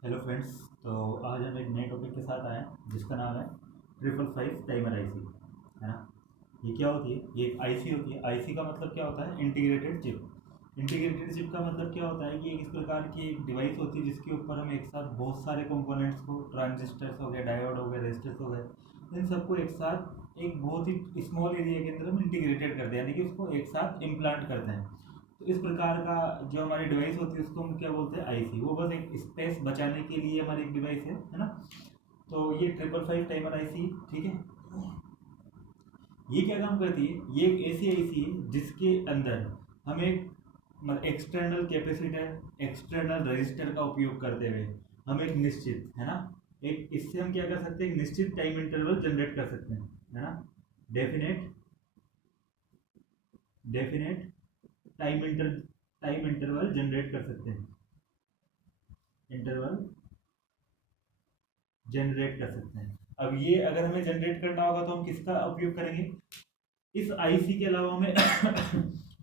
Hello friends. तो आज हम एक नए टॉपिक के साथ आए हैं जिसका नाम है 555 टाइमर आईसी, है ना। ये क्या होती है? ये एक आईसी होती है। आईसी का मतलब क्या होता है? Integrated chip. इंटीग्रेटेड चिप का मतलब क्या होता है कि एक इस प्रकार की एक डिवाइस होती है जिसके ऊपर हम एक साथ बहुत सारे कंपोनेंट्स को, ट्रांजिस्टर्स हो गए, डायोड हो गए, रेजिस्टर्स हो गए, इन सबको एक साथ एक बहुत ही स्मॉल एरिया के अंदर हम इंटीग्रेटेड करते हैं, यानी कि उसको एक साथ इम्प्लांट करते हैं। तो इस प्रकार का जो हमारी डिवाइस होती है उसको हम क्या बोलते हैं? आईसी। वो बस एक स्पेस बचाने के लिए हमारी एक डिवाइस है ना। तो ये 555 टाइमर आईसी, ठीक है। ये क्या काम करती है? ये एक ऐसी आईसी है जिसके अंदर हम एक मतलब एक्सटर्नल कैपेसिटर, एक्सटर्नल रजिस्टर का उपयोग करते हुए हम एक निश्चित, है ना, एक इससे हम क्या कर सकते हैं? एक निश्चित टाइम इंटरवल जनरेट कर सकते हैं, है ना। Definite definite time interval generate कर सकते हैं, इंटरवल जनरेट कर सकते हैं। अब ये अगर हमें जनरेट करना होगा तो हम किसका उपयोग करेंगे? इस आईसी के अलावा हमें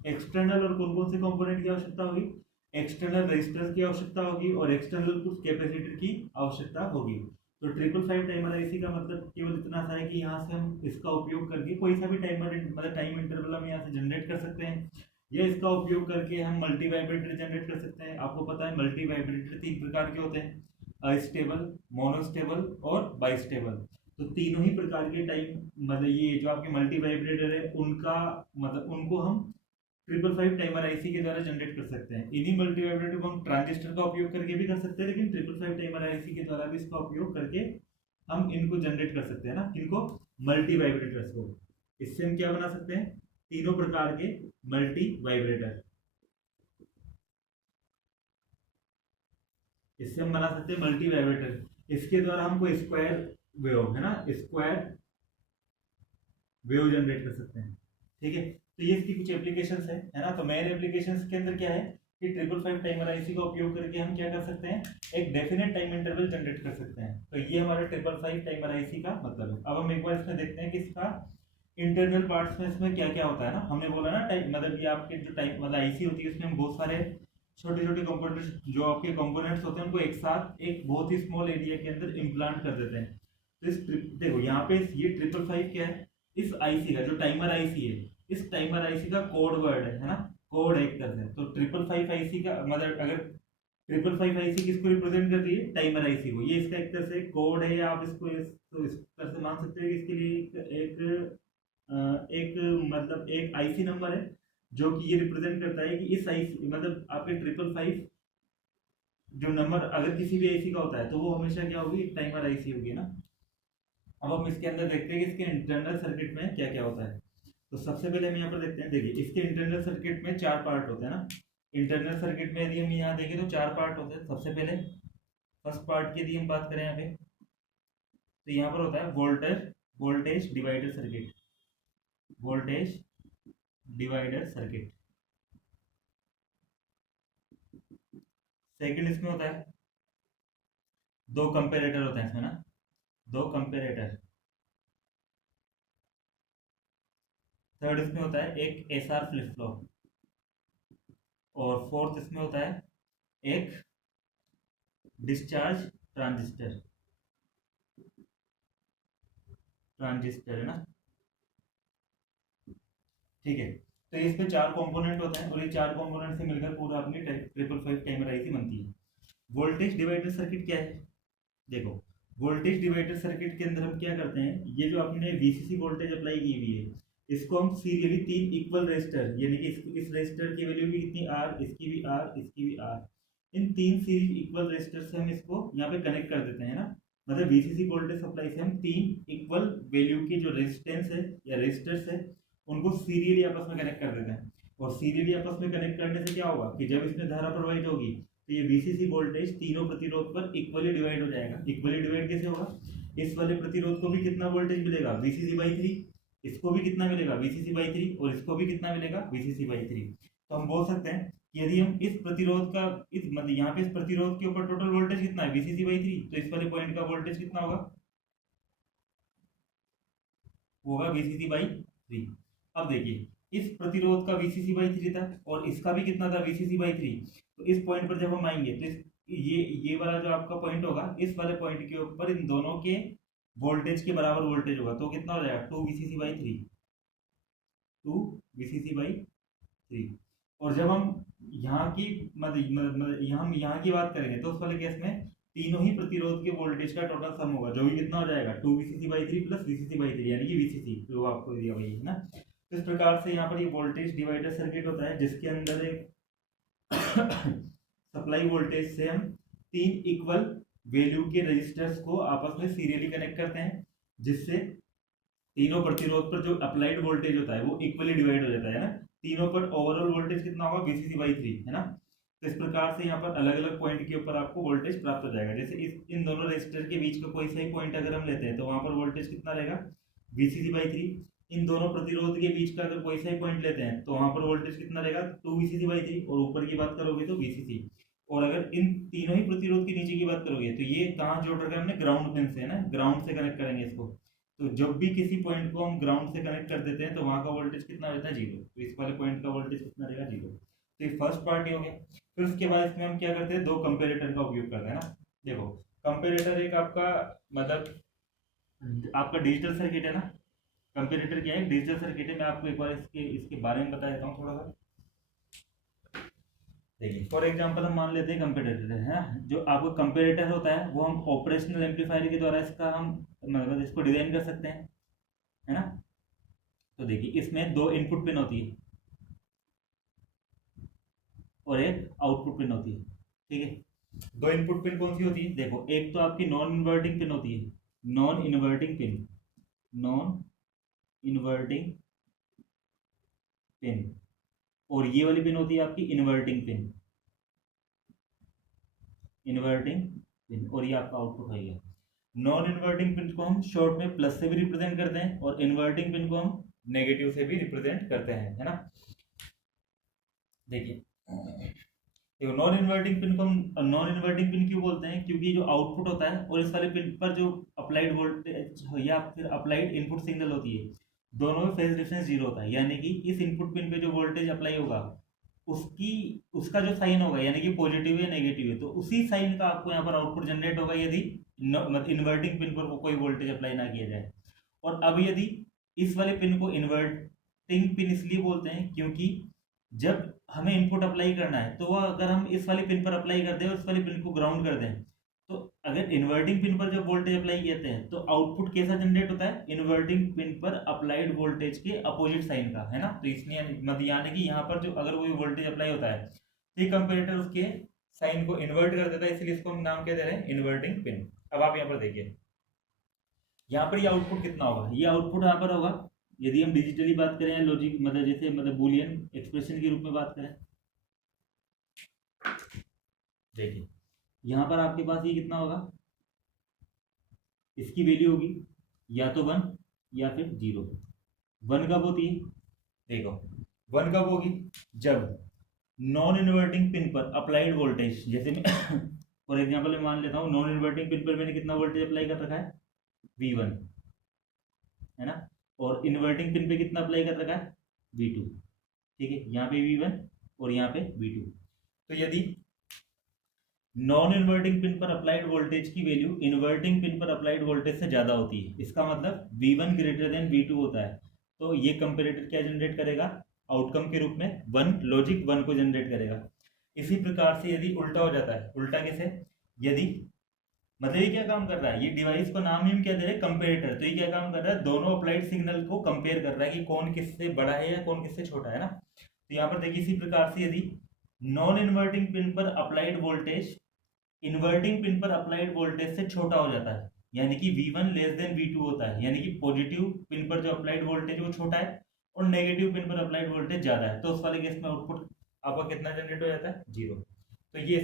एक्सटर्नल और कौन कौन से कंपोनेंट की आवश्यकता होगी? एक्सटर्नल रजिस्टर्स की आवश्यकता होगी और एक्सटर्नल कुछ कैपेसिटर की आवश्यकता होगी। तो 555 टाइमर आईसी का मतलब केवल इतना सा है कि यहाँ से हम इसका उपयोग करके कोई सा भी टाइमर मतलब टाइम इंटरवल हम यहाँ से जनरेट कर सकते हैं, या इसका उपयोग करके हम मल्टी वाइब्रेटर जनरेट कर सकते हैं। आपको पता है मल्टी वाइब्रेटर 3 प्रकार के होते हैं: अस्टेबल, मोनोस्टेबल और बाइस्टेबल। तो तीनों ही प्रकार के टाइम मतलब ये जो आपके मल्टी वाइब्रेटर है उनका मतलब उनको हम 555 टाइमर आईसी के द्वारा जनरेट कर सकते हैं। इन्हीं मल्टी वाइब्रेटर को हम ट्रांजिस्टर का उपयोग करके भी कर सकते हैं, लेकिन 555 टाइमर आईसी के द्वारा भी इसका उपयोग करके हम इनको जनरेट कर सकते हैं ना। इनको मल्टी वाइब्रेटर्स को, इससे हम क्या बना सकते हैं? तीनों प्रकार के मल्टी वाइब्रेटर, इससे हम बना सकते हैं मल्टी वाइब्रेटर। इसके द्वारा हमको स्क्वायर वेव, है ना, स्क्वायर वेव जनरेट कर सकते हैं, ठीक है। तो ये इसकी कुछ एप्लीकेशंस है ना। तो मेन एप्लीकेशंस के अंदर क्या है कि 555 टाइमर आईसी का उपयोग करके हम क्या कर सकते हैं? एक डेफिनेट टाइम इंटरवल जनरेट कर सकते हैं। तो ये हमारा 555 टाइमर आईसी का मतलब है। अब हम एक बार इसमें देखते हैं कि इसका इंटरनल पार्ट्स में इसमें क्या क्या होता है ना। हमने बोला ना टाइम मतलब ये आपके जो टाइम मतलब आईसी होती है उसमें हम बहुत सारे छोटे छोटे कंपोनेंट्स, जो आपके कंपोनेंट्स होते हैं उनको एक साथ एक बहुत ही स्मॉल एरिया के अंदर इम्प्लांट कर देते हैं। तो इस देखो यहाँ पे ये 555 क्या है? इस आईसी का जो टाइमर आईसी है, इस टाइमर आईसी का कोड वर्ड है ना, कोड एक तरह से। तो 555 आईसी का मतलब अगर 555 आईसी किसको रिप्रेजेंट करती है? टाइमर आईसी को। ये इसका एक तरह से कोड है, या आप इसको तो इस तरह से मान सकते हैं कि इसके लिए एक मतलब एक आईसी नंबर है जो कि ये रिप्रेजेंट करता है कि इस आईसी मतलब आपके 555 जो नंबर अगर किसी भी आईसी का होता है तो वो हमेशा क्या होगी? टाइमर आईसी होगी ना। अब हम इसके अंदर देखते हैं कि इसके इंटरनल सर्किट में क्या क्या होता है। तो सबसे पहले हम यहाँ पर देखते हैं, देखिए इसके इंटरनल सर्किट में 4 पार्ट होते हैं ना। इंटरनल सर्किट में यदि हम यहाँ देखें तो 4 पार्ट होते हैं। सबसे पहले फर्स्ट पार्ट की यदि हम बात करें यहाँ पे, तो यहाँ पर होता है voltage divider circuit, voltage divider circuit. Second इसमें होता है 2 कंपेरेटर होते हैं इसमें ना, 2 कंपेरेटर। थर्ड इसमें होता है एक एसआर फ्लिप फ्लॉप, और फोर्थ इसमें होता है एक डिस्चार्ज ट्रांजिस्टर, ट्रांजिस्टर है ना, ठीक है। तो इसमें 4 कंपोनेंट होते हैं और ये 4 कंपोनेंट से मिलकर पूरा अपनी 555 टाइमर आईसी बनती है। वोल्टेज डिवाइडर सर्किट क्या है? देखो वोल्टेज डिवाइडर सर्किट के अंदर हम क्या करते हैं, ये जो आपने वीसीसी वोल्टेज अप्लाई की हुई है इसको हम सीरियली 3 इक्वल रेजिस्टर, यानी कि इस रेजिस्टर की वैल्यू भी कितनी आर, इसकी भी आर, इसकी भी आर, इन 3 सीरीज इक्वल रेजिस्टर से हम इसको यहाँ पे कनेक्ट कर देते हैं ना। मतलब वीसीसी वोल्टेज सप्लाई से हम 3 इक्वल वैल्यू की जो रेजिस्टेंस है या रेजिस्टर्स है उनको सीरियली आपस में कनेक्ट कर देते हैं। और सीरियली आपस में कनेक्ट करने से क्या होगा कि जब इसमें धारा प्रवाहित होगी तो ये वीसीसी वोल्टेज तीनों प्रतिरोध पर इक्वली डिवाइड हो जाएगा। इक्वली डिवाइड कैसे होगा? इस वाले प्रतिरोध को भी कितना वोल्टेज मिलेगा? वीसीसी/3। इसको भी कितना मिलेगा? वीसीसी/3। और इसको भी कितना मिलेगा? वीसीसी/3। तो हम बोल सकते हैं कि यदि हम इस प्रतिरोध का इस मतलब यहाँ पे इस प्रतिरोध के ऊपर टोटल वोल्टेज कितना है? वीसीसी/3। तो इस वाले पॉइंट का वोल्टेज कितना होगा? होगा वीसीसी/3। अब देखिए इस प्रतिरोध का वीसीसी/3 था और इसका भी कितना था? वीसीसी/3। तो इस पॉइंट पर जब हम आएंगे तो इस ये वाला जो आपका पॉइंट होगा, इस वाले पॉइंट के ऊपर इन दोनों के वोल्टेज के बराबर वोल्टेज होगा, तो कितना हो जाएगा 2 VCC/3, 2 VCC/3। और जब हम यहाँ की हम यहाँ की बात करेंगे तो उस वाले केस में तीनों ही प्रतिरोध के वोल्टेज का टोटल सम होगा, जो भी कितना हो जाएगा 2 VCC/3 प्लस VCC/3, यानी कि VCC जो आपको दिया हुआ है ना। तो इस प्रकार से यहाँ पर ये वोल्टेज डिवाइडर सर्किट होता है, जिसके अंदर एक सप्लाई वोल्टेज से हम 3 इक्वल वैल्यू के रजिस्टर्स को आपस में सीरियली कनेक्ट करते हैं, जिससे तीनों प्रतिरोध पर जो अप्लाइड वोल्टेज होता है वो इक्वली डिवाइड हो जाता है ना। तीनों पर ओवरऑल वोल्टेज कितना होगा VCC/3, है ना। तो इस प्रकार से यहाँ पर अलग अलग पॉइंट के ऊपर आपको वोल्टेज प्राप्त हो जाएगा। जैसे इन दोनों रेजिस्टर के बीच का कोई सा ही पॉइंट अगर हम लेते हैं तो वहां पर वोल्टेज कितना रहेगा VCC/3। इन दोनों प्रतिरोध के बीच का अगर कोई सा ही पॉइंट लेते हैं तो वहां पर वोल्टेज कितना रहेगा 2 VCC/3, और ऊपर की बात करोगे तो VCC। और अगर इन तीनों ही प्रतिरोध के नीचे की बात करोगे तो ये कहाँ जोड़ रखा है हमने, ग्राउंड पिन से, है ना, ग्राउंड से कनेक्ट करेंगे इसको। तो जब भी किसी पॉइंट को हम ग्राउंड से कनेक्ट कर देते हैं तो वहां का वोल्टेज कितना रहता है 0, तो इस वाले पॉइंट का वोल्टेज कितना रहेगा 0। तो ये फर्स्ट पार्ट ही हो गया। फिर उसके बाद इसमें हम क्या करते हैं, 2 कंपेरेटर का उपयोग करते हैं ना। देखो कंपेरेटर एक आपका मतलब आपका डिजिटल सर्किट है ना। कंपेरेटर क्या है, डिजिटल सर्किट है। मैं आपको एक बार इसके बारे में बता देता हूँ थोड़ा सा। देखिए फॉर एग्जांपल हम मान लेते हैं कंपेरेटर है ना। जो आपका कंपेरेटर होता है वो हम ऑपरेशनल एम्पलीफायर के द्वारा इसका हम मतलब इसको डिजाइन कर सकते हैं, है ना। तो देखिए इसमें 2 इनपुट पिन होती है और एक आउटपुट पिन होती है, ठीक है। 2 इनपुट पिन कौन सी होती है, देखो एक तो आपकी नॉन इन्वर्टिंग पिन होती है, non inverting pin, non inverting pin, और ये वाली पिन होती है आपकी इन्वर्टिंग पिन, इन्वर्टिंग पिन, और ये आपका आउटपुट है। गया नॉन इन्वर्टिंग पिन को हम शॉर्ट में प्लस से भी रिप्रेजेंट करते हैं और इन्वर्टिंग पिन को हम नेगेटिव से भी रिप्रेजेंट करते हैं, है ना। देखिए नॉन इन्वर्टिंग पिन को हम नॉन इन्वर्टिंग पिन क्यों बोलते हैं, क्योंकि जो आउटपुट होता है और इस वाले पिन पर जो अप्लाइड वोल्टेज या फिर अप्लाइड इनपुट सिग्नल होती है, दोनों में फेज डिफरेंस 0 होता है। यानी कि इस इनपुट पिन पे जो वोल्टेज अप्लाई होगा उसका जो साइन होगा, यानी कि पॉजिटिव है नेगेटिव है, तो उसी साइन का आपको यहाँ पर आउटपुट जनरेट होगा यदि इन्वर्टिंग पिन पर कोई वोल्टेज अप्लाई ना किया जाए। और अब यदि इस वाले पिन को इन्वर्टिंग पिन इसलिए बोलते हैं क्योंकि जब हमें इनपुट अप्लाई करना है तो वह अगर हम इस वाले पिन पर अप्लाई कर दें और इस वाले पिन को ग्राउंड कर दें, तो अगर इन्वर्टिंग पिन पर जब वोल्टेज अप्लाई करते हैं तो आउटपुट कैसा जनरेट होता है, इन्वर्टिंग पिन पर अप्लाइड वोल्टेज के अपोजिट साइन का, है ना। तो इसलिए मतलब यानी कि यहाँ पर जो अगर कोई वोल्टेज अप्लाई होता है तो ये कंपेरेटर उसके साइन को इन्वर्ट कर देता है, इसलिए इसको हम नाम क्या दे रहे हैं, इन्वर्टिंग पिन। अब आप यहाँ पर देखिए यहाँ पर ये आउटपुट कितना होगा, ये आउटपुट यहाँ पर होगा यदि हम डिजिटली बात करें, लॉजिक मतलब जैसे मतलब बूलियन एक्सप्रेशन के रूप में बात करें। देखिए यहाँ पर आपके पास ये कितना होगा, इसकी वैल्यू होगी या तो 1 या फिर 0। 1 कब होती है, देखो 1 कब होगी, जब नॉन इन्वर्टिंग पिन पर अप्लाइड वोल्टेज, जैसे मैं फॉर एग्जांपल मैं मान लेता हूँ नॉन इन्वर्टिंग पिन पर मैंने कितना वोल्टेज अप्लाई कर रखा है V1, है ना, और इन्वर्टिंग पिन पे कितना अप्लाई कर रखा है V2, ठीक है। यहाँ पे V1 और यहाँ पे V2। तो यदि नॉन इन्वर्टिंग पिन पर अप्लाइड वोल्टेज की वैल्यू इन्वर्टिंग पिन पर अप्लाइड वोल्टेज से ज्यादा होती है, इसका मतलब V1 ग्रेटर देन V2 होता है, तो ये कंपेरेटर क्या जनरेट करेगा, आउटकम के रूप में 1 लॉजिक 1 को जनरेट करेगा। इसी प्रकार से यदि उल्टा हो जाता है, उल्टा कैसे, यदि मतलब ये क्या काम कर रहा है, ये डिवाइस को नाम ही हम क्या दे रहे हैं, कंपेरेटर। तो ये क्या काम कर रहा है, दोनों अप्लाइड सिग्नल को कंपेयर कर रहा है कि कौन किससे बड़ा है या कौन किससे छोटा है ना। तो यहाँ पर देखिए इसी प्रकार से यदि नॉन इन्वर्टिंग पिन पर अप्लाइड वोल्टेज इन्वर्टिंग पिन पर अप्लाइड वोल्टेज से छोटा हो जाता है, यानी कि V1 लेस देन V2 होता है, यानी कि पॉजिटिव पिन पर जो अप्लाइड वोल्टेज वो छोटा है और नेगेटिव पिन पर अप्लाइड वोल्टेज ज्यादा है, तो उस वाले केस में आउटपुट आपका कितना जनरेट हो जाता है 0। तो ये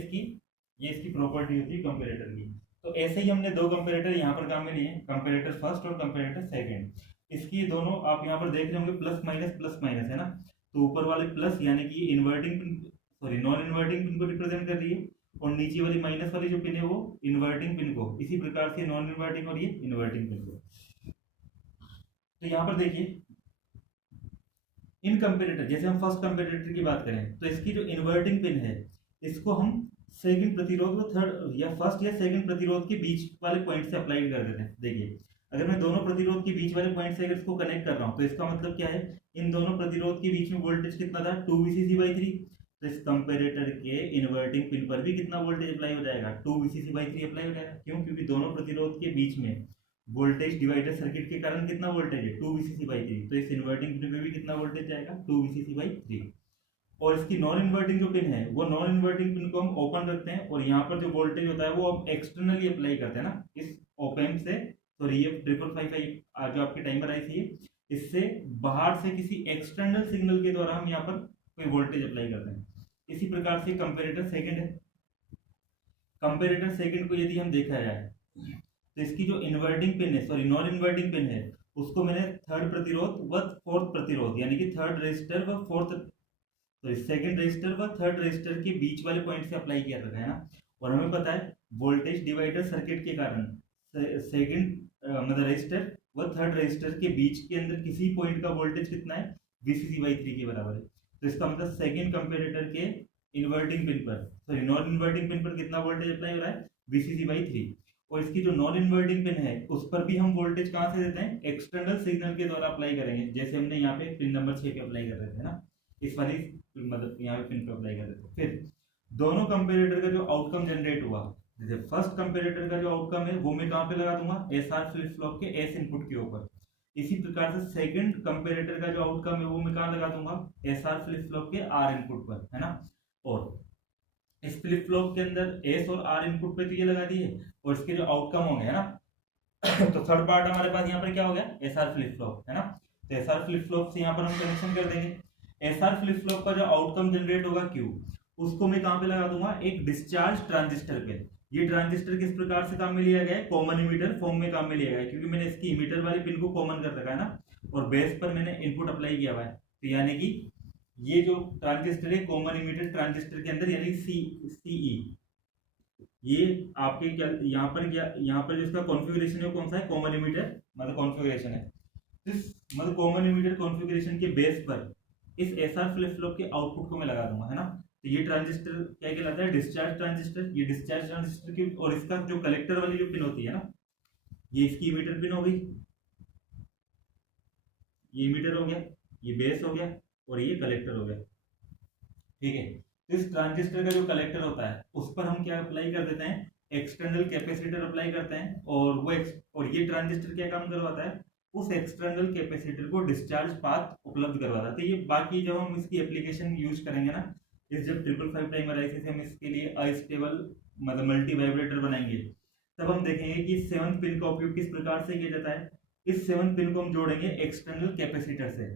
इसकी प्रॉपर्टी होती है कंपेरेटर की। तो ऐसे ही हमने 2 कंपेरेटर यहाँ पर काम में लिए, कंपेरेटर फर्स्ट और कंपेरेटर सेकंड। इसकी दोनों आप यहाँ पर देख रहे होंगे प्लस माइनस है ना। तो ऊपर वाले प्लस यानी कि inverting pin, sorry non inverting pin को रिप्रेजेंट कर रही है, और नीचे वाली माइनस वाली जो पिन है वो इन्वर्टिंग पिन को, इसी प्रकार से नॉन इन्वर्टिंग और ये इन्वर्टिंग पिन को। तो यहाँ पर देखिए इन कंपेरेटर, जैसे हम फर्स्ट कंपेरेटर की बात करें तो इसकी जो इन्वर्टिंग पिन है इसको हम सेकंड प्रतिरोध व थर्ड या फर्स्ट या सेकंड प्रतिरोध के बीच वाले पॉइंट से अप्लाई कर देते हैं। देखिए अगर मैं दोनों प्रतिरोध के बीच वाले पॉइंट से अगर इसको कनेक्ट कर रहा हूँ तो इसका मतलब क्या है, इन दोनों प्रतिरोध के बीच में वोल्टेज कितना था 2 VCC/3। तो इस कंपेरेटर के इन्वर्टिंग पिन पर भी कितना वोल्टेज अप्लाई हो जाएगा 2 VCC/3 अप्लाई हो जाएगा। क्यों? क्योंकि दोनों प्रतिरोध के बीच में वोल्टेज डिवाइडर सर्किट के कारण कितना वोल्टेज है 2 VCC/3। तो इस इन्वर्टिंग पिन पे भी कितना वोल्टेज जाएगा 2 VCC/3। और इसकी नॉन इन्वर्टिंग जो पिन है वो नॉन इन्वर्टिंग पिन को हम ओपन रखते हैं और यहाँ पर जो वोल्टेज होता है वो हम एक्सटर्नली अप्लाई करते हैं ना इस ओपेम से। सॉरी ये 5555 जो आपकी टाइमर आई थी इससे बाहर से किसी एक्सटर्नल सिग्नल के द्वारा हम यहाँ पर कोई वोल्टेज अप्लाई करते हैं। इसी प्रकार से कंपेरेटर सेकंड है। कंपेरेटर सेकंड को यदि हम देखा जाए तो इसकी जो इन्वर्टिंग पिन है, सॉरी नॉन इन्वर्टिंग पिन है, उसको मैंने थर्ड प्रतिरोध व फोर्थ प्रतिरोध यानी कि थर्ड रेजिस्टर व फोर्थ तो सेकंड रेजिस्टर व थर्ड रेजिस्टर के बीच वाले पॉइंट से अप्लाई किया रखा है ना। और हमें पता है वोल्टेज डिवाइडर सर्किट के कारण सेकंड मतलब रेजिस्टर व थर्ड रेजिस्टर के बीच के अंदर किसी पॉइंट का वोल्टेज कितना है VCC/3 के बराबर है। तो इसका मतलब सेकंड कंपेरेटर के इन्वर्टिंग पिन पर, सॉरी नॉन इन्वर्टिंग पिन पर कितना वोल्टेज अप्लाई हो रहा है VCC/3। और इसकी जो नॉन इन्वर्टिंग पिन है उस पर भी हम वोल्टेज कहाँ से देते हैं, एक्सटर्नल सिग्नल के द्वारा अप्लाई करेंगे, जैसे हमने यहाँ पे पिन नंबर 6 पे अप्लाई कर रहे थे ना, इस वाली मतलब यहाँ पे पिन पे अप्लाई कर रहे थे। फिर दोनों कंपेरेटर का जो आउटकम जनरेट हुआ, जैसे फर्स्ट कंपेरेटर का जो आउटकम है वो मैं कहाँ पे लगा दूंगा, SR फ्लिप फ्लॉप के S इनपुट के ऊपर। इसी प्रकार से सेकंड कंपेरेटर का जो आउटकम है वो मैं कहाँ लगा दूंगा, SR फ्लिप फ्लॉप के R इनपुट पर, है ना। और इस फ्लिप फ्लॉप के अंदर S और R इनपुट पे तो ये लगा दिए और इसके जो आउटकम होंगे, है ना तो थर्ड पार्ट हमारे पास यहाँ पर क्या हो गया, SR फ्लिप फ्लॉप, है ना। तो SR फ्लिप फ्लॉप से यहाँ पर हम कनेक्शन कर देंगे। SR फ्लिप फ्लॉप का जो आउटकम जनरेट होगा Q, उसको मैं कहाँ पे लगा दूंगा, एक डिस्चार्ज ट्रांजिस्टर पे। ये ट्रांजिस्टर किस प्रकार से काम में लिया गया है, कॉमन इमीटर फॉर्म में काम में लिया गया है, क्योंकि मैंने इसकी इमीटर वाली पिन को कॉमन कर रखा है ना, और बेस पर मैंने इनपुट अप्लाई किया हुआ है। तो यानी कि ये जो ट्रांजिस्टर है कॉमन इमीटर ट्रांजिस्टर के अंदर यानी CE, ये आपके क्या यहाँ पर जो इसका कॉन्फ़िगरेशन है वो कौन सा है, कॉमन इमीटर मतलब कॉन्फ़िगरेशन है। इस मतलब कॉमन इमीटर कॉन्फ़िगरेशन के बेस पर इस SR फ्लिप फ्लॉप के आउटपुट को मैं लगा दूंगा, है ना। तो ये ट्रांजिस्टर क्या कहलाता है, डिस्चार्ज ट्रांजिस्टर। ये डिस्चार्ज ट्रांजिस्टर की और इसका जो कलेक्टर वाली जो पिन होती है ना, ये इसकी इमीटर पिन हो गई, ये इमीटर हो गया, ये बेस हो गया और ये कलेक्टर हो गया, ठीक है। तो इस ट्रांजिस्टर का जो कलेक्टर होता है उस पर हम क्या अप्लाई कर देते हैं, एक्सटर्नल कैपेसिटर अप्लाई करते हैं, और वो और ये ट्रांजिस्टर क्या काम करवाता है, उस एक्सटर्नल कैपेसिटर को डिस्चार्ज पाथ उपलब्ध करवाता है। तो ये बाकी जब हम इसकी एप्लीकेशन यूज करेंगे ना, इस जब 555 टाइमर ऐसे से हम इसके लिए अस्टेबल मतलब मल्टी वाइब्रेटर बनाएंगे, तब हम देखेंगे कि 7th पिन का उपयोग किस प्रकार से किया जाता है। इस 7th पिन को हम जोड़ेंगे एक्सटर्नल कैपेसिटर से,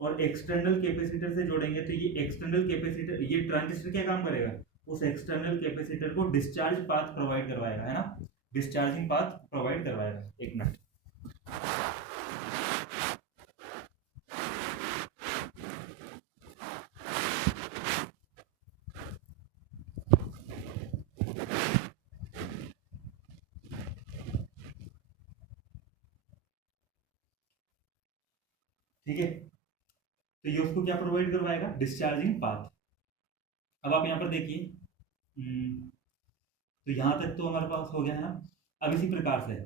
और एक्सटर्नल कैपेसिटर से जोड़ेंगे तो ये एक्सटर्नल कैपेसिटर, ये ट्रांजिस्टर क्या काम करेगा, उस एक्सटर्नल कैपेसिटर को डिस्चार्ज पाथ प्रोवाइड करवाएगा, है ना, डिस्चार्जिंग पाथ प्रोवाइड करवाएगा। एक मिनट, ठीक है। तो ये उसको क्या प्रोवाइड करवाएगा, डिस्चार्जिंग पाथ। अब आप यहाँ पर देखिए, तो यहाँ तक तो हमारे पास हो गया है ना। अब इसी प्रकार से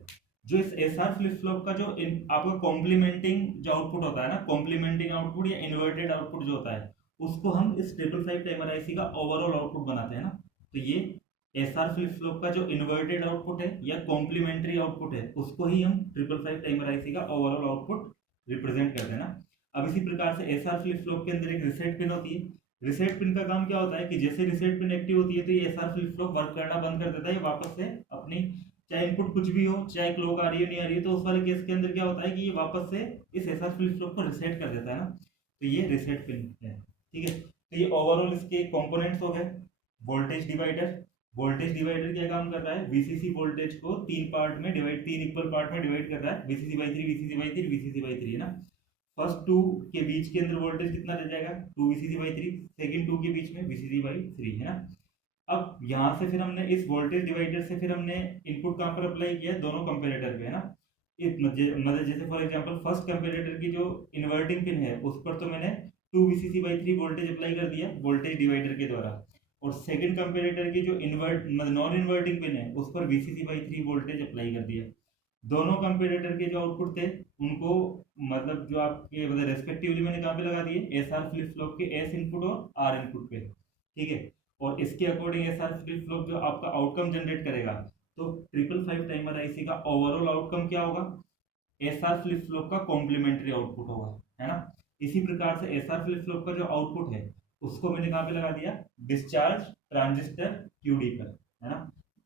जो इस SR फ्लिप फ्लॉप का जो आपका कॉम्प्लीमेंटिंग जो आउटपुट होता है ना, कॉम्प्लीमेंटिंग आउटपुट या इन्वर्टेड आउटपुट जो होता है, उसको हम इस 555 टाइमर IC का ओवरऑल आउटपुट बनाते हैं ना। तो ये SR फ्लिप फ्लॉप का जो इन्वर्टेड आउटपुट है या कॉम्प्लीमेंट्री आउटपुट है, उसको ही हम 555 टाइमर IC का ओवरऑल आउटपुट रिप्रेजेंट करते हैं ना। अब इसी प्रकार से SR फ्लिप फ्लॉप के अंदर एक रीसेट पिन होती है। रीसेट पिन का काम क्या होता है कि जैसे रीसेट पिन एक्टिव होती है तो ये SR फ्लिप फ्लॉप वर्क करना बंद कर देता है, वापस से अपनी चाहे इनपुट कुछ भी हो, चाहे क्लॉक आ रही है नहीं आ रही है, तो उस वाले केस के अंदर क्या होता है कि ये वापस से इस SR फ्लिप फ्लॉप को रीसेट कर देता है ना। तो ये रीसेट पिन है, ठीक है। तो ये ओवरऑल इसके कंपोनेंट्स हो गए। वोल्टेज डिवाइडर, वोल्टेज डिवाइडर क्या काम कर रहा है, VCC वोल्टेज को तीन इक्वल पार्ट में डिवाइड कर रहा है, VCC/3 VCC/3 VCC/3, है ना। फर्स्ट 2 के बीच के अंदर वोल्टेज कितना रह जाएगा, 2 VCC/3, सेकंड 2 के बीच में VCC/3, है ना। अब यहाँ से फिर हमने इस वोल्टेज डिवाइडर से फिर हमने इनपुट कहाँ पर अप्लाई किया, दोनों कंपेरेटर पे, है ना। मतलब जैसे फॉर एग्जांपल फर्स्ट कंपेरेटर की जो इन्वर्टिंग पिन है उस पर तो मैंने 2 VCC/3 वोल्टेज अप्लाई कर दिया वोल्टेज डिवाइडर के द्वारा, और सेकंड कंपेरेटर की जो इन्वर्ट मतलब नॉन इन्वर्टिंग पिन है उस पर VCC/3 वोल्टेज अप्लाई कर दिया। दोनों कंपेरेटर के जो आउटपुट थे उनको मतलब जो आपके मतलब रेस्पेक्टिवली मैंने कहाँ पे लगा दिए, SR फ्लिप फ्लॉप के S इनपुट और R इनपुट पे, ठीक है। और इसके अकॉर्डिंग SR फ्लिप फ्लॉप जो आपका आउटकम जनरेट करेगा, तो 555 टाइमर IC का ओवरऑल आउटकम क्या होगा, SR फ्लिप फ्लॉप का कॉम्प्लीमेंट्री आउटपुट होगा, है ना। इसी प्रकार से SR फ्लिप फ्लॉप का जो आउटपुट है उसको मैंने कहाँ पे लगा दिया, डिस्चार्ज ट्रांजिस्टर QD पर, है ना।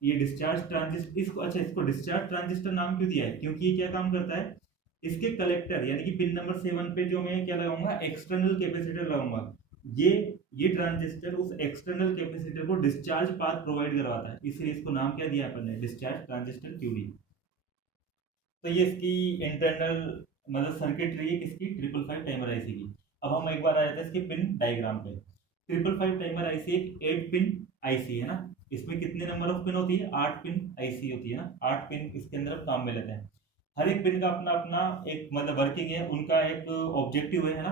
ये डिस्चार्ज ट्रांजिस्टर इसको अच्छा इसको डिस्चार्ज ट्रांजिस्टर नाम क्यों दिया है, क्योंकि ये क्या काम करता है, इसके कलेक्टर यानी कि पिन नंबर 7 पे जो मैं क्या लगाऊंगा, एक्सटर्नल कैपेसिटर लगाऊंगा, ये ये ट्रांजिस्टर उस एक्सटर्नल कैपेसिटर को डिस्चार्ज पाथ प्रोवाइड करवाता है, इसलिए इसको नाम क्या दिया अपन ने, डिस्चार्ज ट्रांजिस्टर QD। तो ये इसकी इंटरनल मतलब सर्किटरी है किसकी, 555 टाइमर IC की। अब हम एक बार आ जाते हैं इसके पिन डायग्राम पे। 555 टाइमर IC एक 8 पिन IC है ना, इसमें कितने नंबर ऑफ पिन होती है, 8 पिन IC होती है ना, 8 पिन इसके अंदर काम में लेते हैं। हर एक पिन का अपना अपना एक मतलब वर्किंग है, उनका एक ऑब्जेक्टिव है ना।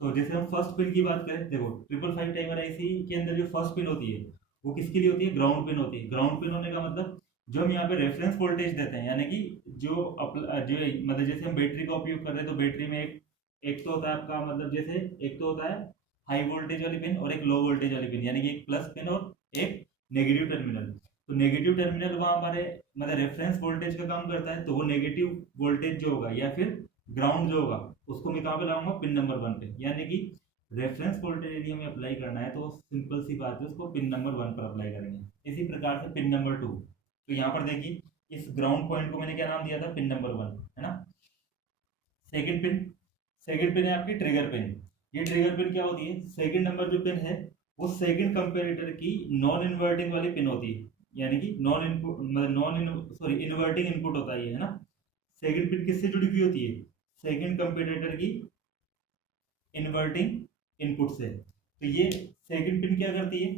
तो जैसे हम फर्स्ट पिन की बात करें, देखो 555 टाइमर IC के अंदर जो फर्स्ट पिन होती है वो किसके लिए होती है, ग्राउंड पिन होती है। ग्राउंड पिन होने का मतलब जो हम यहाँ पे रेफरेंस वोल्टेज देते हैं, यानी कि जो मतलब जैसे हम बैटरी का उपयोग कर रहे हैं तो बैटरी में एक तो होता है आपका मतलब जैसे एक तो होता है हाई वोल्टेज वाली पिन और एक लो वोल्टेज वाली पिन, यानी कि एक प्लस पिन और एक नेगेटिव टर्मिनल। तो नेगेटिव टर्मिनल वहाँ हमारे मतलब रेफरेंस वोल्टेज का काम करता है, तो वो नेगेटिव वोल्टेज जो होगा या फिर ग्राउंड जो होगा उसको मैं कहाँ पे लगाऊंगा, पिन नंबर 1 पे। यानी कि रेफरेंस वोल्टेज यदि हमें अप्लाई करना है तो सिंपल सी बात है, उसको पिन नंबर 1 पर अप्लाई करेंगे। इसी प्रकार से पिन नंबर 2, तो यहाँ पर देखिए इस ग्राउंड पॉइंट को मैंने क्या नाम दिया था, पिन नंबर 1, है ना। सेकंड पिन है आपकी ट्रिगर पिन। ये ट्रिगर पिन क्या होती है, सेकंड नंबर जो पिन है वो सेकंड कंपेरेटर की नॉन इन्वर्टिंग वाली पिन होती है, यानी कि नॉन इनपुट मतलब इन्वर्टिंग इनपुट होता है ये, है ना। सेकंड पिन किससे जुड़ी हुई होती है, सेकंड कंपेरेटर की इन्वर्टिंग इनपुट से। तो ये सेकंड पिन क्या करती है,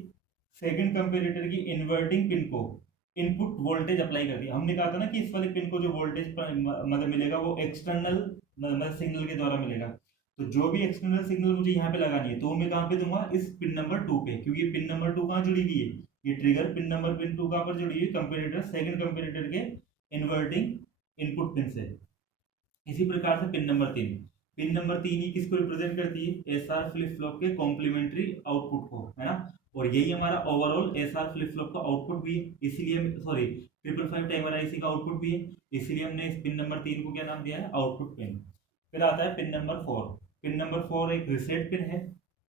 सेकंड कंपेरेटर की इन्वर्टिंग पिन को इनपुट वोल्टेज अप्लाई करती है। हमने कहा था ना कि इस वाले पिन को जो वोल्टेज मतलब मिलेगा वो एक्सटर्नल मतलब सिग्नल के द्वारा मिलेगा। तो जो भी एक्सटर्नल सिग्नल मुझे यहाँ पे लगानी है तो मैं कहाँ पे दूंगा, इस पिन नंबर 2 पे, क्योंकि पिन नंबर 2 कहाँ जुड़ी हुई है, ये ट्रिगर पिन नंबर 2 कहाँ पर जुड़ी हुई है, कंपेरेटर सेकंड कंपेरेटर के इन्वर्टिंग इनपुट पिन से। इसी प्रकार से पिन नंबर 3 ही किसको रिप्रेजेंट करती है, SR फ्लिप फ्लॉप के कॉम्प्लीमेंट्री आउटपुट को, है ना। और यही हमारा ओवरऑल SR फ्लिप फ्लॉप का आउटपुट भी है, इसीलिए सॉरी 555 टाइमर IC का आउटपुट भी है, इसीलिए हमने इस पिन नंबर 3 को क्या नाम दिया है, आउटपुट पिन। फिर आता है पिन नंबर 4। पिन नंबर 4 एक रिसेट पिन है,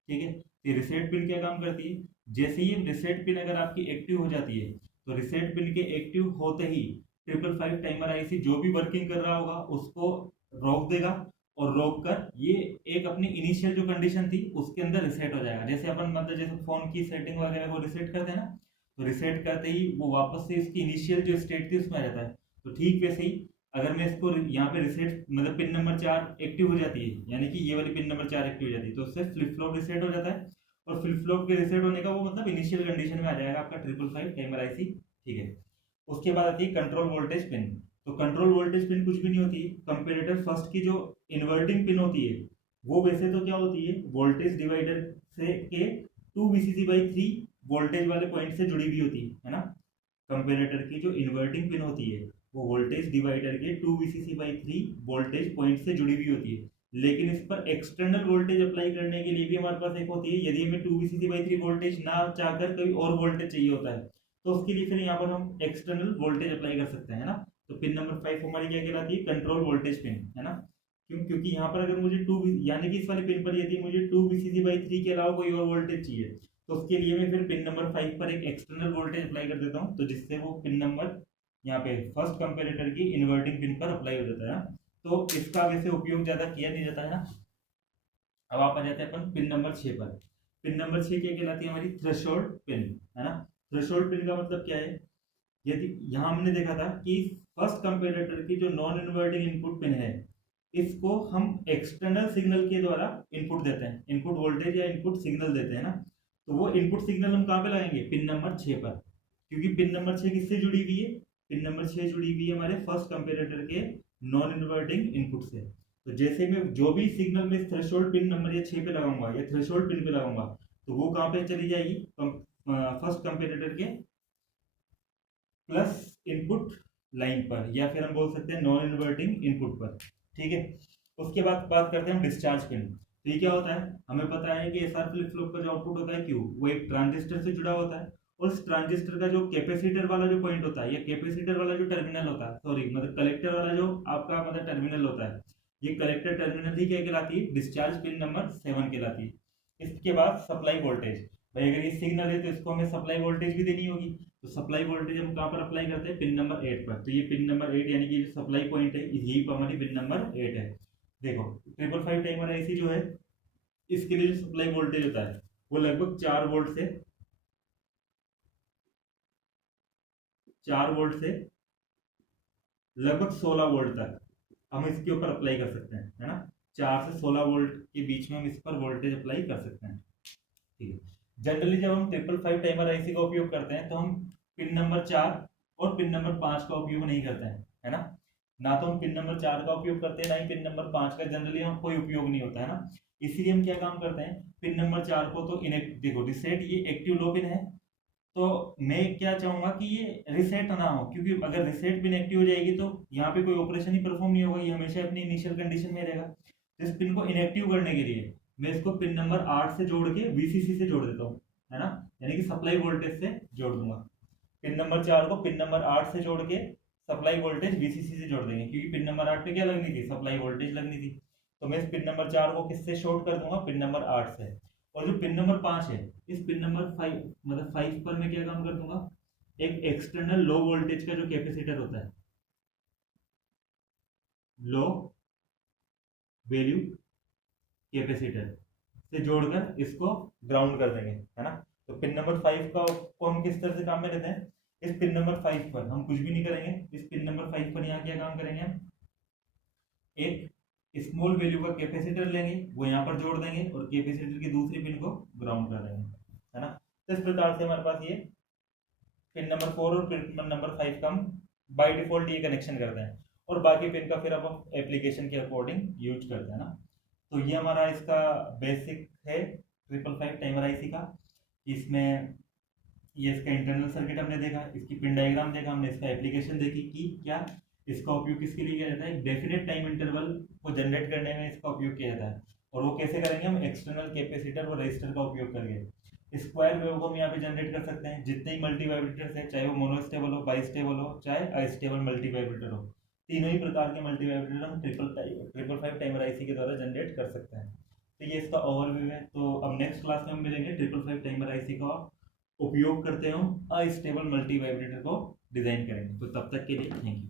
ठीक है। ये रिसेट पिन क्या काम करती है, जैसे ही रिसेट पिन अगर आपकी एक्टिव हो जाती है तो रिसेट पिन के एक्टिव होते ही 555 टाइमर IC जो भी वर्किंग कर रहा होगा उसको रोक देगा, और रोक कर ये एक अपनी इनिशियल जो कंडीशन थी उसके अंदर रिसेट हो जाएगा। जैसे अपन मतलब जैसे फोन की सेटिंग वगैरह को रिसेट करते हैं ना, तो रिसेट करते ही वो वापस से इसकी इनिशियल जो स्टेट थी उसमें आ जाता है। तो ठीक वैसे ही अगर मैं इसको यहाँ पे रिसेट मतलब पिन नंबर 4 एक्टिव हो जाती है, यानी कि ये वाली पिन नंबर 4 एक्टिव हो जाती है, तो उससे फ्लिप फ्लॉप रिसेट हो जाता है। और फ्लिप फ्लॉप के रिसेट होने का वो मतलब इनिशियल कंडीशन में आ जाएगा आपका 555 टाइमर IC, ठीक है। उसके बाद आती है कंट्रोल वोल्टेज पिन। तो कंट्रोल वोल्टेज पिन कुछ भी नहीं होती है, कंपेरेटर फर्स्ट की जो इन्वर्टिंग पिन होती है वो वैसे तो क्या होती है, वोल्टेज डिवाइडर से के 2 VCC/3 वोल्टेज वाले पॉइंट से जुड़ी हुई होती है ना। कंपेरेटर की जो इन्वर्टिंग पिन होती है वो वोल्टेज डिवाइडर के 2 VCC/3 वोल्टेज पॉइंट से जुड़ी हुई होती है, लेकिन इस पर एक्सटर्नल वोल्टेज अप्लाई करने के लिए भी हमारे पास एक होती है। यदि हमें 2 VCC/3 वोल्टेज ना चाहकर कोई और वोल्टेज चाहिए होता है तो उसके लिए फिर यहाँ पर हम एक्सटर्नल वोल्टेज अप्लाई कर सकते हैं ना। तो पिन नंबर 5 हमारी क्या कहलाती है, कंट्रोल वोल्टेज पिन, है ना। क्योंकि यहाँ पर अगर मुझे 2 यानी कि इस वाले पिन पर यदि मुझे 2 VCC/3 के अलावा कोई और वोल्टेज चाहिए तो उसके लिए मैं फिर पिन नंबर 5 पर एक एक्सटर्नल वोल्टेज अप्लाई कर देता हूँ, तो जिससे वो पिन नंबर यहाँ पे फर्स्ट कंपेरेटर की इन्वर्टिंग पिन पर अप्लाई हो जाता है। तो इसका वैसे उपयोग ज़्यादा किया नहीं जाता है ना। अब आप आ जाते हैं अपन पिन नंबर 6 पर। पिन नंबर 6 क्या कहलाती है, हमारी थ्रेशोल्ड पिन, है ना। थ्रेशोल्ड पिन का मतलब क्या है, यदि यहाँ हमने देखा था कि फर्स्ट कंपेरेटर की जो नॉन इन्वर्टिंग इनपुट पिन है इसको हम एक्सटर्नल सिग्नल के द्वारा इनपुट देते हैं, इनपुट वोल्टेज या इनपुट सिग्नल देते हैं ना। तो वो इनपुट सिग्नल हम कहाँ पे लगाएंगे, पिन नंबर 6 पर, क्योंकि पिन नंबर 6 किससे जुड़ी हुई है, पिन नंबर 6 जुड़ी हुई है हमारे फर्स्ट कंपेरेटर के नॉन इन्वर्टिंग इनपुट से। तो जैसे मैं जो भी सिग्नल में थ्रेशोल्ड पिन नंबर या 6 पे लगाऊंगा या थ्रेशोल्ड पिन पे लगाऊंगा तो वो कहाँ पे चली जाएगी, फर्स्ट कंपेरेटर के प्लस इनपुट लाइन पर, या फिर हम बोल सकते हैं नॉन इन्वर्टिंग इनपुट पर। ठीक है, उसके बाद बात करते हैं हम डिस्चार्ज पिन। तो ये क्या होता है, हमें पता है कि एसआर फ्लिप फ्लॉप का जो आउटपुट होता है क्यू, वो एक ट्रांजिस्टर से जुड़ा होता है, और उस ट्रांजिस्टर का जो कैपेसिटर वाला जो पॉइंट होता है, या कैपेसिटर वाला जो टर्मिनल होता है, सॉरी मतलब कलेक्टर वाला जो आपका मतलब टर्मिनल होता है, ये कलेक्टर टर्मिनल ही क्या कहलाती है, डिस्चार्ज पिन नंबर 7 कहलाती है। इसके बाद सप्लाई वोल्टेज, भाई अगर ये सिग्नल है तो इसको हमें सप्लाई वोल्टेज भी देनी होगी, तो सप्लाई वोल्टेज हम कहाँ पर अप्लाई करते हैं, पिन नंबर 8 पर। तो ये पिन नंबर 8 यानी कि जो सप्लाई पॉइंट है, यही हमारी पिन नंबर 8 है। देखो 555 टाइमर आईसी जो है, इसके लिए जो सप्लाई वोल्टेज होता है वो लगभग 4 वोल्ट से लगभग 16 वोल्ट तक हम इसके ऊपर अप्लाई कर सकते हैं, है ना। 4 से 16 वोल्ट के बीच में हम इस पर वोल्टेज अप्लाई कर सकते हैं। ठीक है, जनरली जब हम 555 टाइमर आईसी का उपयोग करते हैं तो हम पिन नंबर 4 और पिन नंबर 5 का उपयोग नहीं करते हैं, है ना। ना तो हम पिन नंबर 4 का उपयोग करते हैं, ना ही पिन नंबर 5 का जनरली हम कोई उपयोग नहीं होता है ना। इसीलिए हम क्या काम करते हैं, पिन नंबर 4 को तो देखो रिसेट ये एक्टिव लो पिन है, तो मैं क्या चाहूंगा कि ये रिसेट ना हो, क्योंकि अगर रिसेट पिन एक्टिव हो जाएगी तो यहाँ पे कोई ऑपरेशन ही परफॉर्म नहीं होगा, ये हमेशा अपनी इनिशियल कंडीशन में रहेगा। तो इस पिन को इनएक्टिव करने के लिए मैं इसको पिन नंबर 8 से जोड़ के वीसीसी से जोड़ देता हूँ, है ना, यानी कि सप्लाई वोल्टेज से जोड़ दूंगा। पिन नंबर 4 को पिन नंबर 8 से जोड़ के सप्लाई वोल्टेज वीसीसी से जोड़ देंगे, क्योंकि पिन नंबर 8 पे क्या लगनी थी, सप्लाई वोल्टेज लगनी थी। तो मैं इस पिन नंबर 4 को किससे शॉर्ट कर दूंगा, पिन नंबर 8 से। और जो पिन नंबर 5 है, इस पिन नंबर 5 मतलब 5 पर मैं क्या काम कर दूंगा, एक एक्सटर्नल लो वोल्टेज का जो कैपेसिटर होता है, लो वैल्यू कैपेसिटर से जोड़कर इसको ग्राउंड कर देंगे, है ना। तो पिन नंबर 5 का को हम किस तरह से काम में लेते हैं, इस पिन नंबर 5 पर हम कुछ भी नहीं करेंगे, इस पिन नंबर 5 पर यहाँ क्या काम करेंगे, हम एक स्मॉल वैल्यू का कैपेसिटर लेंगे, वो यहाँ पर जोड़ देंगे और कैपेसिटर की दूसरी पिन को ग्राउंड कर देंगे, है ना। तो इस प्रकार से हमारे पास ये पिन नंबर 4 और पिन नंबर 5 का हम बाय डिफॉल्ट ये कनेक्शन करते हैं, और बाकी पिन का फिर अब हम एप्लीकेशन के अकॉर्डिंग यूज करते हैं ना। तो ये हमारा इसका बेसिक है 555 टाइमर आईसी का। इसमें ये इसका इंटरनल सर्किट हमने देखा, इसकी पिन डायग्राम देखा हमने, इसका एप्लीकेशन देखी कि क्या इसका उपयोग किसके लिए किया जाता है, डेफिनेट टाइम इंटरवल को जनरेट करने में इसका उपयोग किया जाता है। और वो कैसे करेंगे, हम एक्सटर्नल कैपेसिटर और रेजिस्टर का उपयोग करके स्क्वायर वेव को हम यहाँ पे जनरेट कर सकते हैं। जितने ही मल्टी वाइब्रेटर्स है, चाहे वो मोनोस्टेबल हो, बाइस्टेबल हो, चाहे अनस्टेबल मल्टी वाइब्रेटर हो, तीनों ही प्रकार के मल्टी वाइब्रेटर हम 555 टाइमर आईसी के द्वारा जनरेट कर सकते हैं। तो ये इसका ओवरव्यू है। तो अब नेक्स्ट क्लास में हम मिलेंगे 555 टाइमर आईसी का उपयोग करते हो अस्टेबल मल्टी वाइब्रेटर को डिजाइन करेंगे। तो तब तक के लिए थैंक यू।